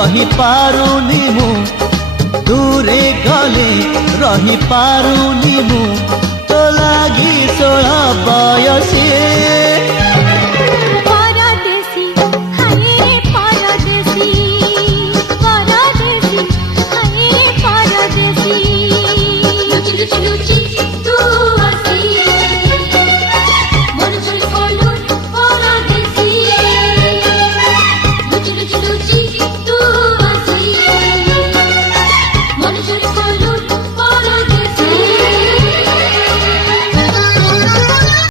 रही पारुनी मु दूरे गले रही पारुनी मु तो लागी 16 बयसी